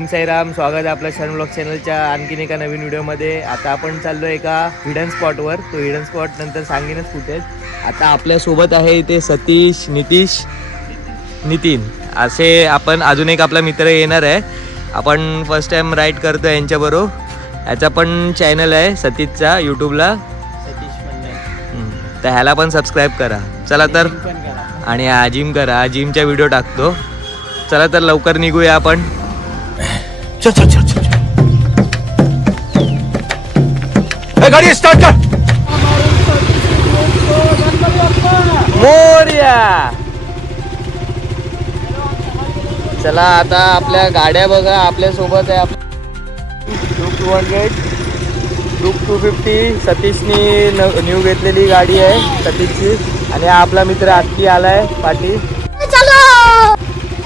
ओम साईराम, स्वागत आहे आपल्या शरण ब्लॉग चॅनलच्या आणखीन एका नवीन व्हिडिओमध्ये. आता आपण चाललो एका हिडन स्पॉटवर. तो हिडन स्पॉट नंतर सांगेनच कुठे. आता आपल्यासोबत आहे इथे सतीश, नितीश, नितीन असे आपण अजून एक आपला मित्र येणार आहे. आपण फर्स्ट टाइम राईड करतो यांच्याबरोबर. याचा पण चॅनल आहे सतीशचा यूट्यूबला, तर ह्याला पण सबस्क्राईब करा. चला तर, आणि जिम करा, जिमच्या व्हिडिओ टाकतो. चला तर लवकर निघूया आपण. चल चल चल चल, गाडी स्टार्ट कर. मोरया. चला आता आपल्या गाड्या बघा. आपल्या सोबत आहे डूक 200, डूक 250. सतीशनी न्यू घेतलेली गाडी आहे सतीशची. आणि हा आपला मित्र आत्ती आलाय पाठी.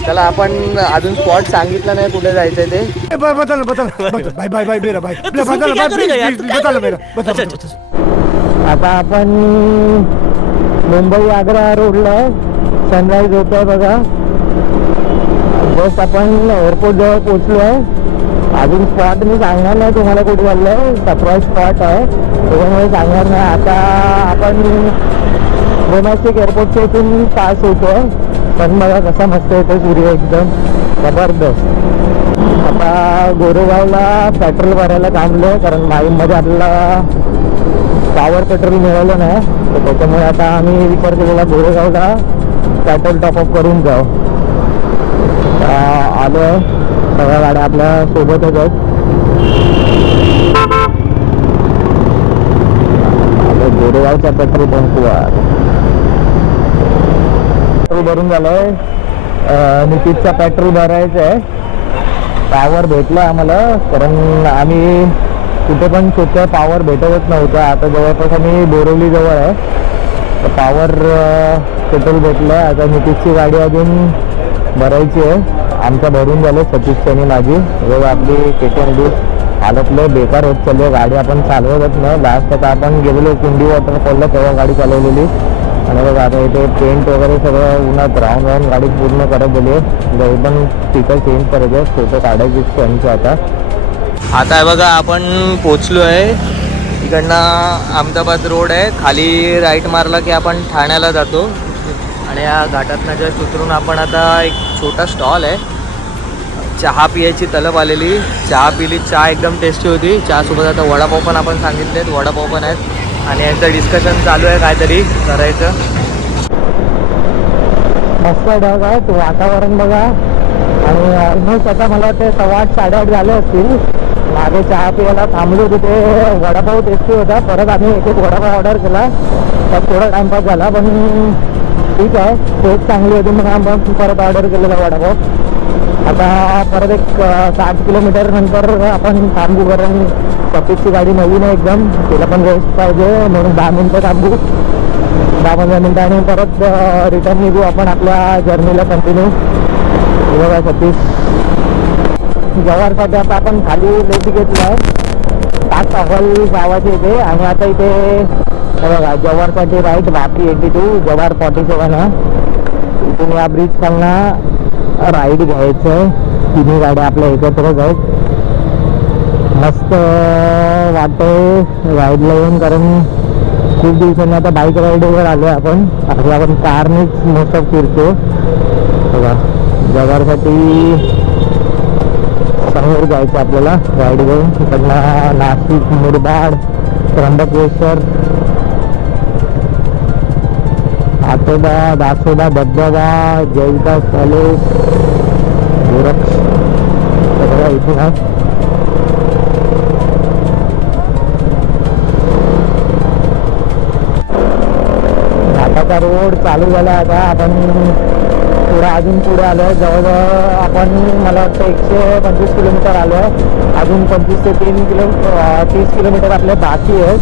चला आपण अजून स्पॉट सांगितला नाही कुठे जायचंय ते. आता आपण मुंबई आग्रा रोडला आहे. सनराईज होत आहे बघा. बस आपण एअरपोर्ट जवळ पोहोचलो आहे. अजून स्पॉट मी सांगणार नाही तुम्हाला कुठे चाललंय. सरप्राईज स्पॉट आहे त्याच्यामुळे सांगणार नाही. आता आपण डोमेस्टिक एअरपोर्टच्या इथून पास होतोय. पण बघा कसा मस्त येतो सूर्य, एकदम जबरदस्त. आता गोरेगावला पेट्रोल भरायला थांबलो कारण माईमध्ये आपल्याला पॉवर पेट्रोल मिळालं नाही. तर त्याच्यामुळे आता आम्ही विचार केलेला गोरेगावला पेट्रोल टॉपअप करून जाऊ. आलो आहे. सगळ्या गाड्या आपल्या सोबतच आहेत. गोरेगावच्या पेट्रोल पंपवर पेट्रोल भरून झालंय. नितीशचा पेट्रोल भरायचं आहे. पॉवर भेटलं आम्हाला कारण आम्ही कुठे पण शोधतोय, पॉवर भेटतच नव्हतं. आता जवळपास आम्ही बोरिवली जवळ आहे, तर पॉवर पेट्रोल भेटलं. आता नितीशची गाडी अजून भरायची आहे. आमच्या भरून झालं सतीशची आणि माझी. बघा आपली KTM डूक हालतलं बेकार होत चालली. गाडी आपण चालवतच नाही. लास्ट आता आपण गेलेलो कुंडी वॉटरफॉलला तेव्हा गाडी चालवलेली. आणि बघा आता इथे पेंट वगैरे सगळं उन्हात राहून गाडी पूर्ण करत गेली आहे. गाडी पण स्टिकर चेंज करायचे, फोटो काढायचे त्यांचे. आता बघा आपण पोचलो आहे. इकडनं अहमदाबाद रोड आहे. खाली राईट मारला की आपण ठाण्याला जातो. आणि या घाटातनं जस्ट उतरून आपण आता एक छोटा स्टॉल आहे. चहा पियाची तलब आलेली. चहा पिली. चहा एकदम टेस्टी होती. चहासोबत आता वडापाव पण आपण सांगितलेत. वडापाव पण आहेत. आणि यांचं डिस्कशन चालू आहे काहीतरी करायचं. मस्त ढग आहे. वातावरण बघा. आणि ऑलमोस्ट आता मला वाटतं 7:15 8:30 झाले असतील. मागे चहा पियाला थांबलो तिथे. वडापाव टेस्टी होता. परत आम्ही एक वडापाव ऑर्डर केला. त्यात थोडा टाइमपास झाला पण ठीक आहे. टेस्ट चांगली होती मग आपण परत ऑर्डर केलेला वडापाव. आता परत एक 60 किलोमीटर नंतर आपण थांबू कारण सतीशची गाडी नवीन आहे एकदम. तिला पण रेस्ट पाहिजे म्हणून 10 मिनटं थांबू. 10-15 मिनटं आणि परत रिटर्न निघू आपण आपल्या जर्नीला कंटिन्यू. बघा सतीश जव्हारसाठी आता आपण खाली लेट घेतलं आहे. टाक हॉल गावाचे इथे. आणि आता इथे बघा जव्हारसाठी राईट वापी 82, जव्हार 47 आहे. इथून या ब्रिज खालना राईड घ्यायचं आहे. तिन्ही गाड्या आपल्या एकत्रच आहेत. मस्त वाटतंय राईडला येऊन कारण खूप दिवसांनी आता बाईक राईडवर आलो आहे आपण. आता आपण कारनेच मोस्ट ऑफ फिरतो. बघा जव्हारसाठी समोर जायचं आपल्याला राईड घेऊन. तिकडनं नाशिक, मुरबाड, त्र्यंबकेश्वर, आटोबा, दासोबा, धबधबा, जयविकास पॅलेस, गोरक्ष सगळं इथून आहे. घाटाचा रोड चालू झाला. आता आपण पुढे अजून पुढे आलो आहे. जवळजवळ आपण मला वाटतं 125 किलोमीटर आलो आहे. अजून 25 ते 30 किलोमीटर आपले बाकी आहेत.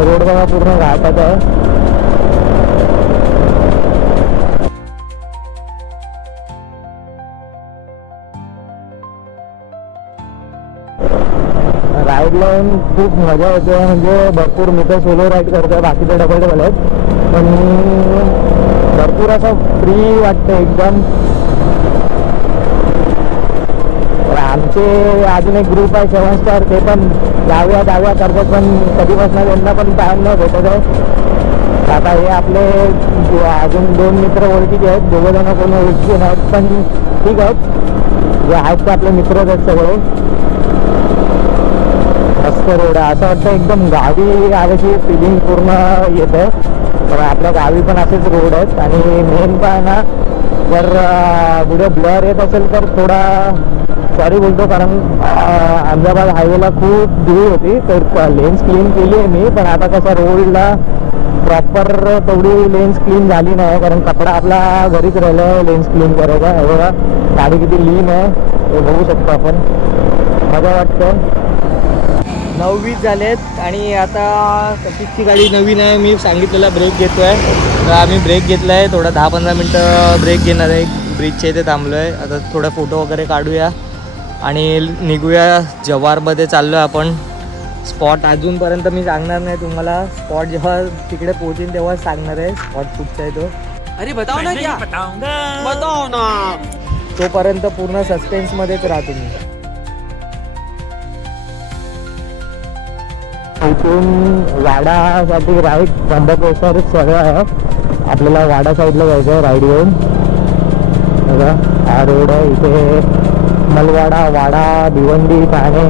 रोड बघा पूर्ण घाटात आहे. राईडला येऊन खूप मजा येते. म्हणजे भरपूर मित्र सोलो राईड करतो. बाकीचे डबल आहेत पण भरपूर असं फ्री वाटतं एकदम. आमचे अजून एक ग्रुप आहे 7 स्टार, ते पण जाऊया करतात, पण कधीपासून त्यांना पण टाईम नाही भेटत आहे. आता हे आपले अजून 2 मित्र ओळखीचे आहेत, 2 जण कोण ओळखीचे नाहीत, पण ठीक आहेत, जे आहेत ते आपले मित्रच आहेत सगळे. मस्त रोड आहे, असं वाटतं एकदम गावी आल्याची फिलिंग पूर्ण येत आहे. तर आपल्या गावी पण असेच रोड आहेत. आणि मेन काय ना, जर व्हिडिओ ब्लर येत असेल तर थोडा सॉरी बोलतो, कारण अहमदाबाद हायवेला खूप धूळ होती, तर लेन्स क्लीन केली आहे मी. पण आता कसं रोडला प्रॉपर तेवढी लेन्स क्लीन झाली नाही, कारण कपडा आपला घरीच राहिला आहे लेन्स क्लीन करायचा. हे बघा गाडी किती लीन आहे हे बघू शकतो आपण, मजा वाटतं. 9:20 झालेत आणि आता सतीशची गाडी नवीन आहे. मी सांगितलेला ब्रेक घेतो आहे, तर आम्ही ब्रेक घेतला आहे. थोडा 10-15 मिनटं ब्रेक घेणार आहे. ब्रिजच्या इथे थांबलो आहे. आता थोडा फोटो वगैरे काढूया आणि निघूया. जव्हारमध्ये चाललो आहे आपण. स्पॉट अजूनपर्यंत मी सांगणार नाही तुम्हाला, स्पॉट जेव्हा तिकडे पोहोचेन तेव्हाच सांगणार आहे स्पॉट कुठचा आहे तो. अरे बताओ ना, क्या बताओ ना. तोपर्यंत पूर्ण सस्पेन्समध्येच राहतो मी. इथून वाडासाठी राईट त्र्यंबकेश्वर सरळ आहे. आपल्याला वाडा साईडला जायचं आहे राईड घेऊन. बघा हा रोड आहे. इथे मलवाडा, वाडा, भिवंडी, ठाणे,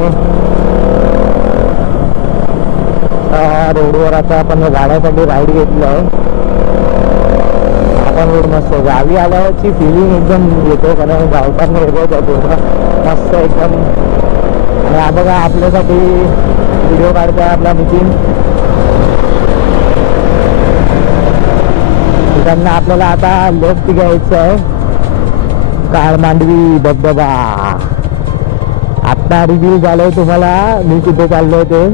रोडवर आता आपण वाड्यासाठी राईड घेतलं आहे. आपण रोड मस्त गावी आल्यावरची फिलिंग एकदम येते, कारण गावताना वेगळंच आहे पूर्ण मस्त एकदम. आणि हा बघा आपल्यासाठी व्हिडिओ काढतोय आपला नितीन. तिकडनं आपल्याला आता लेफ्ट घ्यायचं आहे. काळमांडवी धबधबा आता रिव्ह्यू झालंय तुम्हाला मी कुठे चाललोय ते.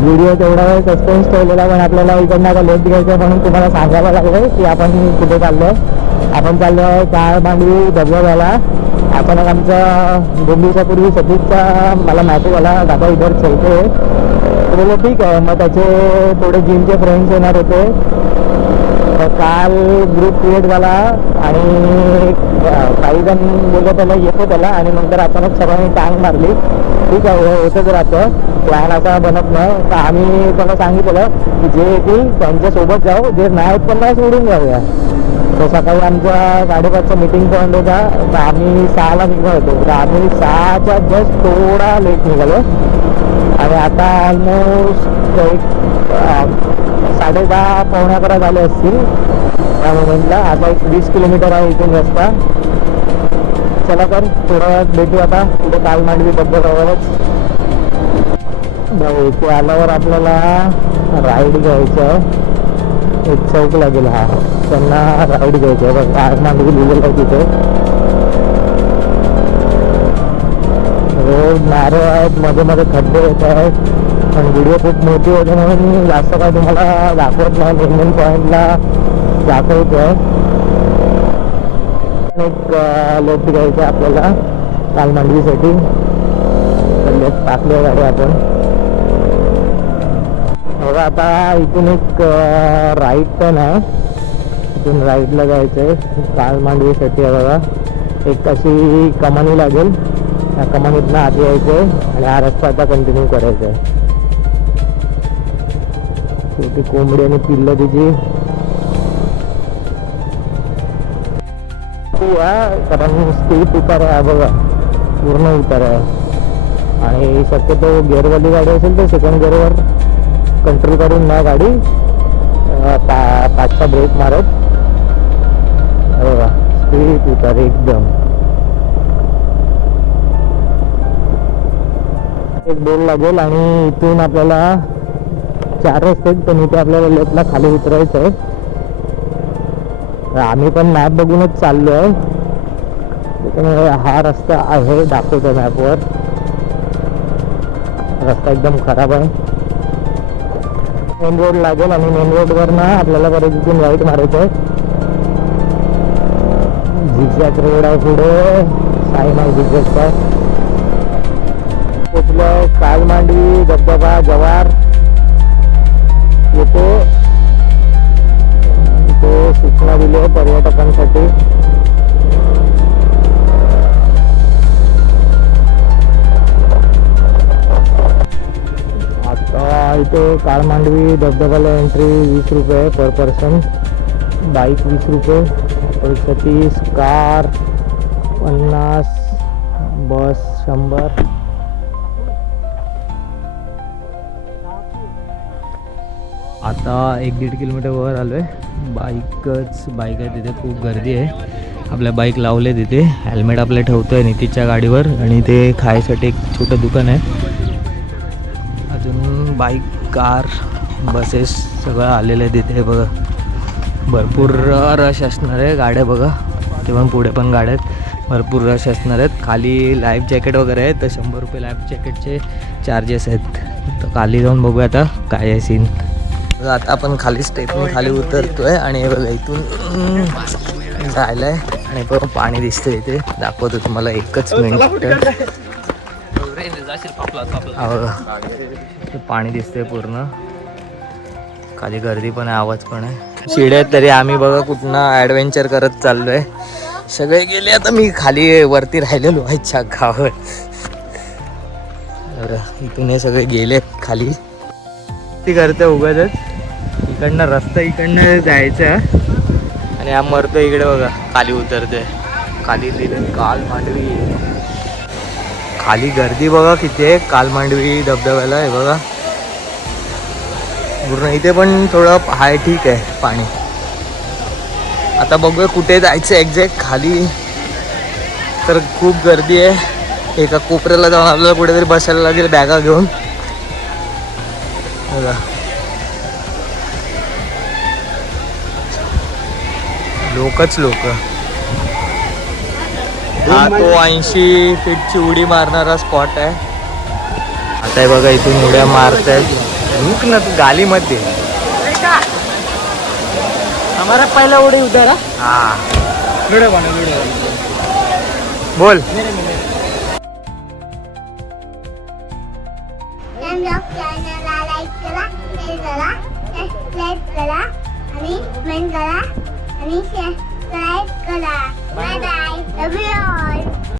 व्हिडिओ तेवढा वेळ सस्पेन्स ठेवलेला, पण आपल्याला इकडनं आता लेफ्ट घ्यायचं म्हणून तुम्हाला सांगायला लागलं की आपण कुठे चाललोय. आपण चाललो आहे काळमांडवी धबधब्याला. अचानक आमचा 2 दिवसापूर्वी सतीशचा मला मॅसेज आला, दादा इधर चलते. तो बोललो ठीक आहे. मग त्याचे थोडे जिमचे फ्रेंड्स येणार होते, तर काल ग्रुप क्रिएट झाला आणि काही जण बोलले त्याला येतो त्याला, आणि नंतर अचानक सर्वांनी टांग मारली. ठीक आहे होतच राहतं, प्लॅन असा बनत नाही. तर आम्ही त्याला सांगितलं की जे येतील त्यांच्यासोबत जाऊ, जे नाहीत पण नाही सोडून जाऊया. तर सकाळी आमचा 5:30चा मीटिंग पॉईंट होता, तर आम्ही 6ला निघणार होतो. तर आम्ही 6च्या जस्ट थोडा लेट निघालो आणि आता ऑलमोस्ट एक 10:30 पावणे 11 झाले असतील त्या मोमेंटला. आता एक 20 किलोमीटर आहे इथून रस्ता. चला तर थोड्या वेळात भेटू आता पुढे काळमांडवी धबधब्यावरच. इथे आल्यावर आपल्याला राईड घ्यायचं आहे. एक चौक लागेल, हा त्यांना राईड घ्यायचं आहे. बघ काळमांडवी लिहिलेलं आहे तिथे. रोड नॅरो आहेत, मध्ये मध्ये खड्डे येत आहेत, पण व्हिडिओ खूप मोठी होते म्हणून जास्त काय तुम्हाला दाखवत नाही. मेन पॉईंटला दाखवतो आहे. एक लेफ्ट घ्यायचं आहे आपल्याला काळमांडवीसाठी. लेफ्ट टाकली गाडी आपण. बघा आता इथून एक राईट पण आहे, इथून राईटला जायचं आहे काळमांडवीसाठी. आहे बघा एक अशी कमानी लागेल, त्या कमानीतनं आत यायचं आहे आणि हा रस्ता आता कंटिन्यू करायचा आहे. शेवटी कोंबडी आणि पिल्लं तिची कारण स्टीप उतार आहे बघा, पूर्ण उतार आहे. आणि शक्यतो गेअरवाली गाडी असेल तर सेकंड गेअरवर कंट्रोल करून ना गाडी 5चा ब्रेक मारत. बघा स्पीड उतार एकदम. एक डोल लागेल आणि इथून आपल्याला 4 रस्ते आहेत, पण इथे आपल्याला लेफ्टला खाली उतरायचं आहे. आम्ही पण मॅप बघूनच चाललो आहे, त्याच्यामुळे हा रस्ता आहे दाखवतो मॅपवर. रस्ता एकदम खराब आहे. मेन रोड लागेल आणि मेन रोडवर ना आपल्याला परत इथून राईट मारायचं आहे. झिगझॅग रोड आहे पुढे, साईन आहे झिगझॅगचा. पोचलोय काळमांडवी धबधबा जव्हार. येतो इथे सूचना दिली आहे पर्यटकांसाठी. काळमांडवी धबधब्याला एंट्री 20 रुपये पर पर्सन, बाईक 20 रुपये, 30, कार 50, बस 100. आता 1-1.5 किलोमीटर वर आलो आहे. बाईक आहे तिथे, खूप गर्दी आहे. आपल्या बाईक लावले तिथे, हेल्मेट आपलं ठेवतो आहे नितीच्या गाडीवर आणि ते खायसाठी एक छोटं दुकान आहे. अजून बाईक, कार, बसेस सगळं आलेलं आहे तिथे. बघा भरपूर रश असणार आहे. गाड्या बघा, ते पण पुढे पण गाड्या आहेत, भरपूर रश असणार आहेत. खाली लाईफ जॅकेट वगैरे आहे, तर 100 रुपये लाईफ जॅकेटचे चार्जेस आहेत. तर खाली जाऊन बघूया आता काय आहे सीन. आता आपण खाली स्टेपने खाली उतरतोय आणि बघा इथून जायला आहे आणि बघा पाणी दिसतंय इथे. दाखवतो तुम्हाला, एकच मिनिट. पाणी दिसतंय पूर्ण, खाली गर्दी पण आहे, आवाज पण आहे, शिड्यात. तरी आम्ही बघा कुठनं ॲडव्हेंचर करत चाललोय. सगळे गेले, आता मी खाली वरती राहिलेलो अच्छा गाव. इथून हे सगळे गेले खाली. ती करते उगाच, इकडनं रस्ता इकडनं जायचं आणि हा मरतो इकडे. बघा खाली उतरते, खाली लिहिलं कालमांडवी. खाली गर्दी बघा किती आहे कालमांडवी धबधब्याला आहे बघा पूर्ण. इथे पण थोडं हाय, ठीक आहे पाणी. आता बघूया कुठे जायचं एक्झॅक्ट. खाली तर खूप गर्दी आहे. एका कोपऱ्याला जाऊन आपल्याला कुठेतरी बसायला लागेल बॅगा घेऊन. बघा लोकच लोक. हा तो 80 फीटची उडी मारणारा स्पॉट आहे. आता बघा इथून उड्या मारतायत. रुक ना तू गालीमध्ये. हमारा पहिला उडी उधर. हा बोल. चॅनलला लाईक करा, शेअर करा, सबस्क्राईब करा आणि कमेंट करा आणि सबस्क्राईब करा. Bye bye, love you all.